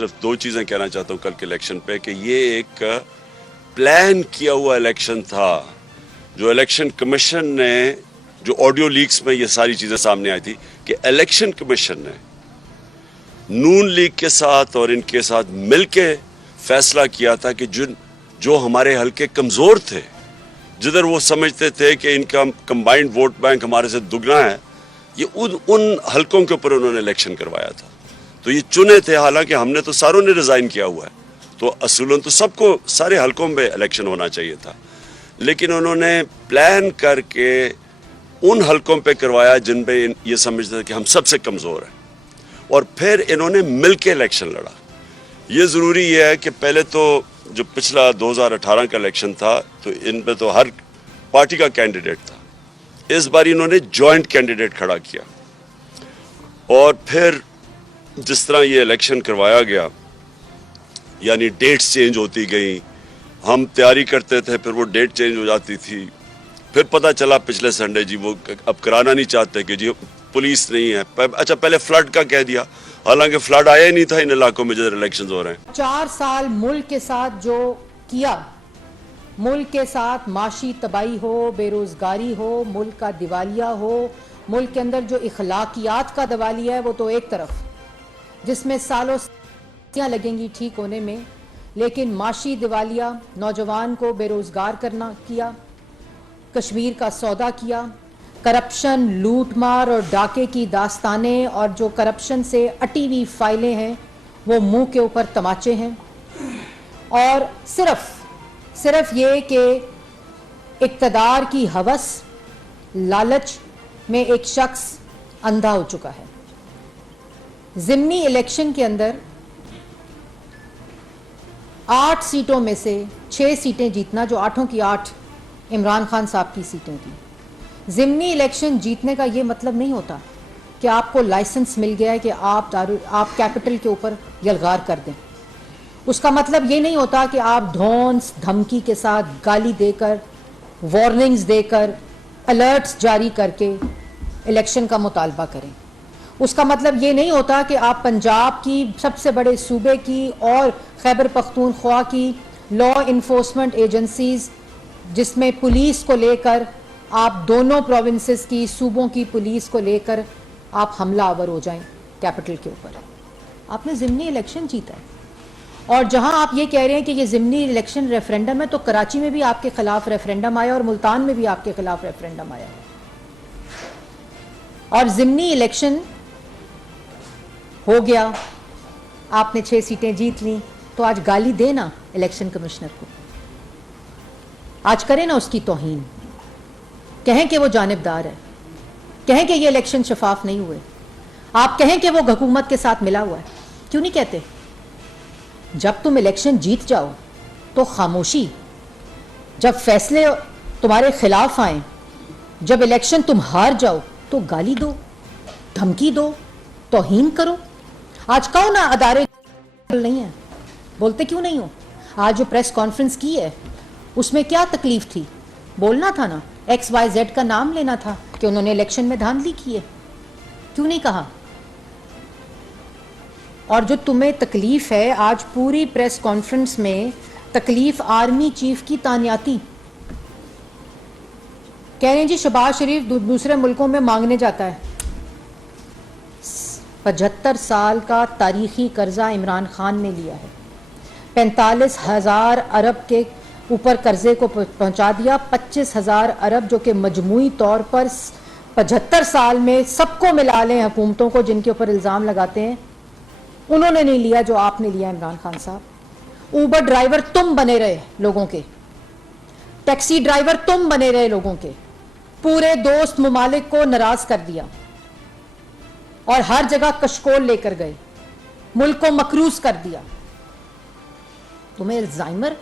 صرف دو چیزیں کہنا چاہتا ہوں کل کے الیکشن پہ کہ یہ ایک پلان کیا ہوا الیکشن تھا. جو الیکشن کمیشن نے جو آڈیو لیکس میں یہ ساری چیزیں سامنے آئی تھی کہ الیکشن کمیشن نے نون لیگ کے ساتھ اور ان کے ساتھ مل کے فیصلہ کیا تھا کہ جو ہمارے حلقے کمزور تھے, جدھر وہ سمجھتے تھے کہ ان کا کمبائنڈ ووٹ بینک ہمارے سے دگنا ہے, یہ ان حلقوں کے اوپر انہوں نے الیکشن کروایا تھا. تو یہ چنے تھے, حالانکہ ہم نے تو ساروں نے ریزائن کیا ہوا ہے, تو اصولاً تو سب کو سارے حلقوں میں الیکشن ہونا چاہیے تھا, لیکن انہوں نے پلان کر کے ان حلقوں پہ کروایا جن پہ یہ سمجھتے تھے کہ ہم سب سے کمزور ہیں, اور پھر انہوں نے مل کے الیکشن لڑا. یہ ضروری یہ ہے کہ پہلے تو جو پچھلا 2018 کا الیکشن تھا تو ان پہ تو ہر پارٹی کا کینڈیڈیٹ تھا, اس بار انہوں نے جوائنٹ کینڈیڈیٹ کھڑا کیا, اور پھر جس طرح یہ الیکشن کروایا گیا, یعنی ڈیٹس چینج ہوتی گئیں, ہم تیاری کرتے تھے پھر وہ ڈیٹ چینج ہو جاتی تھی, پھر پتہ چلا پچھلے سنڈے جی وہ اب کرانا نہیں چاہتے کہ جی پولیس نہیں ہے. اچھا پہلے فلڈ کا کہہ دیا, حالانکہ فلڈ آیا ہی نہیں تھا ان علاقوں میں جدھر الیکشنز ہو رہے ہیں. 4 سال ملک کے ساتھ جو کیا, ملک کے ساتھ معاشی تباہی ہو, بے روزگاری ہو, ملک کا دیوالیہ ہو, ملک کے اندر جو اخلاقیات کا دیوالیہ ہے وہ تو ایک طرف, جس میں سالوں لگیں گی ٹھیک ہونے میں, لیکن معاشی دیوالیہ, نوجوان کو بے روزگار کرنا کیا, کشمیر کا سودا کیا, کرپشن, لوٹ مار اور ڈاکے کی داستانیں اور جو کرپشن سے اٹی ہوئی فائلیں ہیں وہ منہ کے اوپر تماچے ہیں, اور صرف یہ کہ اقتدار کی ہوس, لالچ میں ایک شخص اندھا ہو چکا ہے. ضمنی الیکشن کے اندر 8 سیٹوں میں سے 6 سیٹیں جیتنا, جو 8 کی 8 عمران خان صاحب کی سیٹیں تھیں. ضمنی الیکشن جیتنے کا یہ مطلب نہیں ہوتا کہ آپ کو لائسنس مل گیا ہے کہ آپ کیپٹل کے اوپر یلغار کر دیں. اس کا مطلب یہ نہیں ہوتا کہ آپ دھونس دھمکی کے ساتھ گالی دے کر, وارننگز دے کر, الرٹس جاری کر کے الیکشن کا مطالبہ کریں. اس کا مطلب یہ نہیں ہوتا کہ آپ پنجاب کی سب سے بڑے صوبے کی اور خیبر پختونخوا کی لا انفورسمنٹ ایجنسیز, جس میں پولیس کو لے کر آپ دونوں پروونسز کی, صوبوں کی پولیس کو لے کر آپ حملہ آور ہو جائیں کیپٹل کے اوپر. آپ نے ضمنی الیکشن جیتا ہے, اور جہاں آپ یہ کہہ رہے ہیں کہ یہ ضمنی الیکشن ریفرینڈم ہے, تو کراچی میں بھی آپ کے خلاف ریفرینڈم آیا اور ملتان میں بھی آپ کے خلاف ریفرینڈم آیا, اور ضمنی الیکشن ہو گیا, آپ نے 6 سیٹیں جیت لیں, تو آج گالی دے نا الیکشن کمشنر کو, آج کریں نا اس کی توہین, کہیں کہ وہ جانبدار ہے, کہیں کہ یہ الیکشن شفاف نہیں ہوئے, آپ کہیں کہ وہ حکومت کے ساتھ ملا ہوا ہے. کیوں نہیں کہتے؟ جب تم الیکشن جیت جاؤ تو خاموشی, جب فیصلے تمہارے خلاف آئیں, جب الیکشن تم ہار جاؤ تو گالی دو, دھمکی دو, توہین کرو. آج کہو نا ادارے نہیں ہیں, بولتے کیوں نہیں ہو؟ آج جو پریس کانفرنس کی ہے اس میں کیا تکلیف تھی؟ بولنا تھا نا, XYZ کا نام لینا تھا کہ انہوں نے الیکشن میں دھاندلی کی ہے, کیوں نہیں کہا؟ اور جو تمہیں تکلیف ہے آج پوری پریس کانفرنس میں, تکلیف آرمی چیف کی تانیاتی, کہہ رہے ہیں جی شہباز شریف دوسرے ملکوں میں مانگنے جاتا ہے. 75 سال کا تاریخی قرضہ عمران خان نے لیا ہے, 45,000 ارب کے اوپر قرضے کو پہنچا دیا, 25,000 ارب جو کہ مجموعی طور پر 75 سال میں سب کو ملا لیں حکومتوں کو جن کے اوپر الزام لگاتے ہیں, انہوں نے نہیں لیا جو آپ نے لیا عمران خان صاحب. اوبر ڈرائیور تم بنے رہے لوگوں کے, ٹیکسی ڈرائیور تم بنے رہے لوگوں کے, پورے دوست ممالک کو ناراض کر دیا اور ہر جگہ کشکول لے کر گئے, ملک کو مکروز کر دیا. تمہیں الزائمر,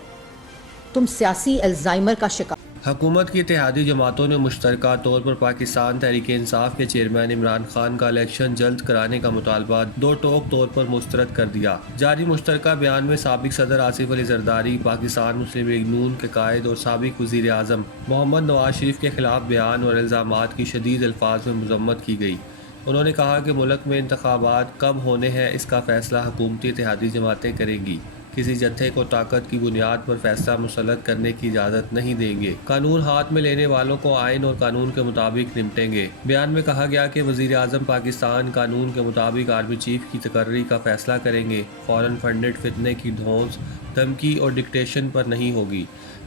تم سیاسی الزائمر کا شکار. حکومت کی اتحادی جماعتوں نے مشترکہ طور پر پاکستان تحریک انصاف کے چیئرمین عمران خان کا الیکشن جلد کرانے کا مطالبہ دو ٹوک طور پر مسترد کر دیا. جاری مشترکہ بیان میں سابق صدر آصف علی زرداری, پاکستان مسلم لیگ نون کے قائد اور سابق وزیر اعظم محمد نواز شریف کے خلاف بیان اور الزامات کی شدید الفاظ میں مذمت کی گئی. انہوں نے کہا کہ ملک میں انتخابات کب ہونے ہیں اس کا فیصلہ حکومتی اتحادی جماعتیں کریں گی، کسی جتھے کو طاقت کی بنیاد پر فیصلہ مسلط کرنے کی اجازت نہیں دیں گے، قانون ہاتھ میں لینے والوں کو آئین اور قانون کے مطابق نمٹیں گے۔ بیان میں کہا گیا کہ وزیر اعظم پاکستان قانون کے مطابق آرمی چیف کی تقرری کا فیصلہ کریں گے، فوراً فنڈڈ فتنے کی دھونس، دھمکی اور ڈکٹیشن پر نہیں ہوگی۔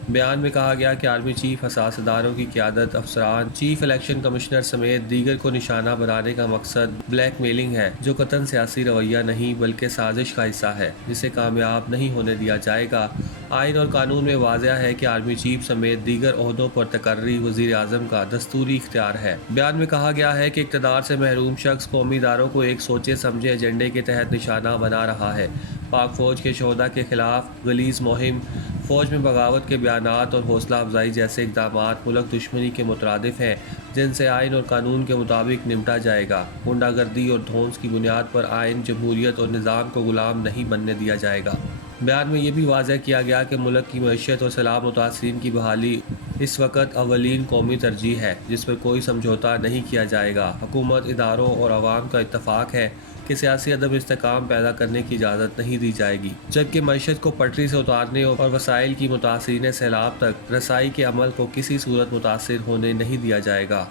بیان میں کہا گیا کہ آرمی چیف حساس اداروں کی قیادت، افسران، چیف الیکشن کمشنر سمیت دیگر کو نشانہ بنانے کا مقصد بلیک میلنگ ہے، جو قطعاً سیاسی رویہ نہیں بلکہ سازش کا حصہ ہے، جسے کامیاب نہیں ہونے دیا جائے گا۔ آئین اور قانون میں واضح ہے کہ آرمی چیف سمیت دیگر عہدوں پر تقرری وزیر اعظم کا دستوری اختیار ہے۔ بیان میں کہا گیا ہے کہ اقتدار سے محروم شخص قومی اداروں کو ایک سوچے سمجھے ایجنڈے کے تحت نشانہ بنا رہا ہے۔ پاک فوج کے شہداء کے خلاف غلیظ مہم، فوج میں بغاوت کے بیانات اور حوصلہ افزائی جیسے اقدامات ملک دشمنی کے مترادف ہیں، جن سے آئین اور قانون کے مطابق نمٹا جائے گا۔ غنڈہ گردی اور دھونس کی بنیاد پر آئین، جمہوریت اور نظام کو غلام نہیں بننے دیا جائے گا۔ بیان میں یہ بھی واضح کیا گیا کہ ملک کی معیشت اور سیلاب متاثرین کی بحالی اس وقت اولین قومی ترجیح ہے، جس پر کوئی سمجھوتہ نہیں کیا جائے گا۔ حکومت، اداروں اور عوام کا اتفاق ہے کہ سیاسی عدم استحکام پیدا کرنے کی اجازت نہیں دی جائے گی، جبکہ معیشت کو پٹری سے اتارنے اور وسائل کی متاثرین سیلاب تک رسائی کے عمل کو کسی صورت متاثر ہونے نہیں دیا جائے گا۔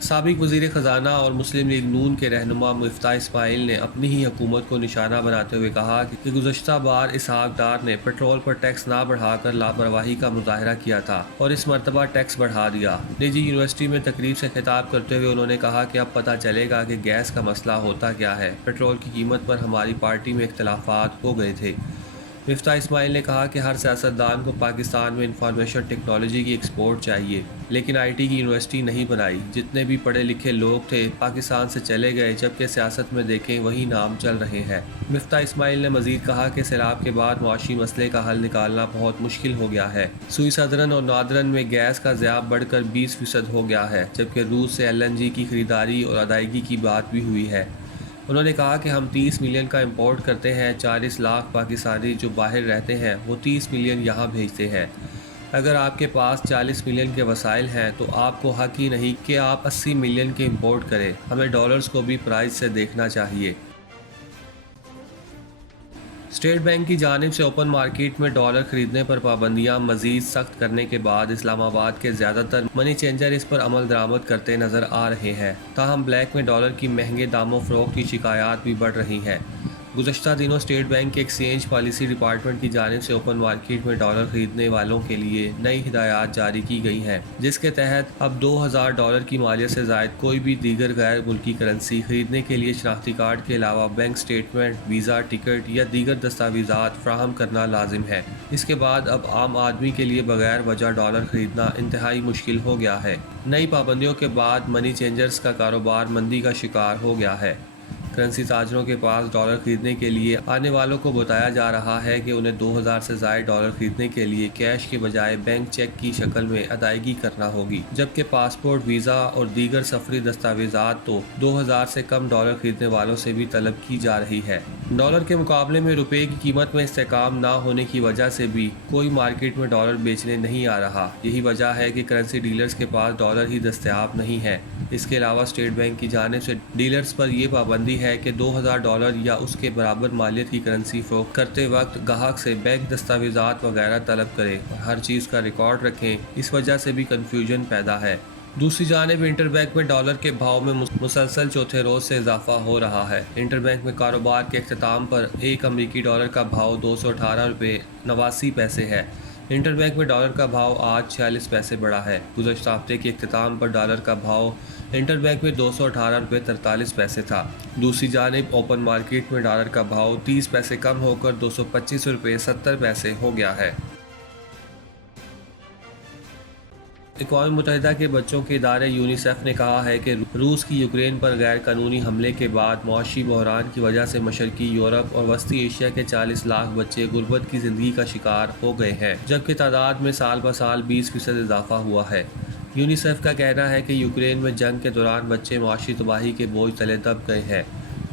سابق وزیر خزانہ اور مسلم لیگ نون کے رہنما مفتاح اسماعیل نے اپنی ہی حکومت کو نشانہ بناتے ہوئے کہا کہ گزشتہ بار اسحاق ڈار نے پیٹرول پر ٹیکس نہ بڑھا کر لاپرواہی کا مظاہرہ کیا تھا اور اس مرتبہ ٹیکس بڑھا دیا۔ نجی یونیورسٹی میں تقریب سے خطاب کرتے ہوئے انہوں نے کہا کہ اب پتہ چلے گا کہ گیس کا مسئلہ ہوتا کیا ہے۔ پیٹرول کی قیمت پر ہماری پارٹی میں اختلافات ہو گئے تھے۔ مفتاح اسماعیل نے کہا کہ ہر سیاستدان کو پاکستان میں انفارمیشن ٹیکنالوجی کی ایکسپورٹ چاہیے، لیکن آئی ٹی کی یونیورسٹی نہیں بنائی۔ جتنے بھی پڑھے لکھے لوگ تھے پاکستان سے چلے گئے، جبکہ سیاست میں دیکھیں وہی نام چل رہے ہیں۔ مفتاح اسماعیل نے مزید کہا کہ سیلاب کے بعد معاشی مسئلے کا حل نکالنا بہت مشکل ہو گیا ہے۔ سوئی صدرن اور نادرن میں گیس کا ضیاع بڑھ کر 20% ہو گیا ہے، جبکہ روس سے LNG کی خریداری اور ادائیگی کی بات بھی ہوئی ہے۔ انہوں نے کہا کہ ہم 30 ملین کا امپورٹ کرتے ہیں، 40 لاکھ پاکستانی جو باہر رہتے ہیں وہ 30 ملین یہاں بھیجتے ہیں۔ اگر آپ کے پاس 40 ملین کے وسائل ہیں تو آپ کو حق ہی نہیں کہ آپ 80 ملین کے امپورٹ کریں۔ ہمیں ڈالرز کو بھی پرائز سے دیکھنا چاہیے۔ اسٹیٹ بینک کی جانب سے اوپن مارکیٹ میں ڈالر خریدنے پر پابندیاں مزید سخت کرنے کے بعد اسلام آباد کے زیادہ تر منی چینجر اس پر عمل درآمد کرتے نظر آ رہے ہیں، تاہم بلیک میں ڈالر کی مہنگے دام و فروخت کی شکایات بھی بڑھ رہی ہیں۔ گزشتہ دنوں اسٹیٹ بینک کے ایکسچینج پالیسی ڈپارٹمنٹ کی جانب سے اوپن مارکیٹ میں ڈالر خریدنے والوں کے لیے نئی ہدایات جاری کی گئی ہیں، جس کے تحت اب $2000 کی مالیت سے زائد کوئی بھی دیگر غیر ملکی کرنسی خریدنے کے لیے شناختی کارڈ کے علاوہ بینک سٹیٹمنٹ، ویزا، ٹکٹ یا دیگر دستاویزات فراہم کرنا لازم ہے۔ اس کے بعد اب عام آدمی کے لیے بغیر وجہ ڈالر خریدنا انتہائی مشکل ہو گیا ہے۔ نئی پابندیوں کے بعد منی چینجرز کا کاروبار مندی کا شکار ہو گیا ہے۔ کرنسی تاجروں کے پاس ڈالر خریدنے کے لیے آنے والوں کو بتایا جا رہا ہے کہ انہیں 2000 سے زائد ڈالر خریدنے کے لیے کیش کے بجائے بینک چیک کی شکل میں ادائیگی کرنا ہوگی، جبکہ پاسپورٹ، ویزا اور دیگر سفری دستاویزات تو 2000 سے کم ڈالر خریدنے والوں سے بھی طلب کی جا رہی ہے۔ ڈالر کے مقابلے میں روپے کی قیمت میں استحکام نہ ہونے کی وجہ سے بھی کوئی مارکیٹ میں ڈالر بیچنے نہیں آ رہا۔ یہی وجہ ہے کہ کرنسی ڈیلرز کے پاس ڈالر ہی دستیاب نہیں ہے۔ اس کے علاوہ اسٹیٹ بینک کی جانب سے ڈیلرز پر یہ پابندی ہے کہ $2000 یا اس کے برابر مالیت کی کرنسی فروخت کرتے وقت گاہک سے بینک دستاویزات وغیرہ طلب کریں اور ہر چیز کا ریکارڈ رکھیں۔ اس وجہ سے بھی کنفیوژن پیدا ہے۔ دوسری جانب انٹر بینک میں ڈالر کے بھاؤ میں مسلسل چوتھے روز سے اضافہ ہو رہا ہے۔ انٹر بینک میں کاروبار کے اختتام پر ایک امریکی ڈالر کا بھاؤ $218.89 ہے۔ انٹر بینک میں ڈالر کا بھاؤ آج 46 پیسے بڑھا ہے۔ گزشتہ ہفتے کے اختتام پر ڈالر کا بھاؤ انٹر بینک میں $218.43 تھا۔ دوسری جانب اوپن مارکیٹ میں ڈالر کا بھاؤ 30 پیسے کم ہو کر $225.70 ہو گیا ہے۔ اقوام متحدہ کے بچوں کے ادارے یونیسیف نے کہا ہے کہ روس کی یوکرین پر غیر قانونی حملے کے بعد معاشی بحران کی وجہ سے مشرقی یورپ اور وسطی ایشیا کے 40 لاکھ بچے غربت کی زندگی کا شکار ہو گئے ہیں، جبکہ تعداد میں سال بہ سال 20% اضافہ ہوا ہے۔ یونیسیف کا کہنا ہے کہ یوکرین میں جنگ کے دوران بچے معاشی تباہی کے بوجھ تلے دب گئے ہیں۔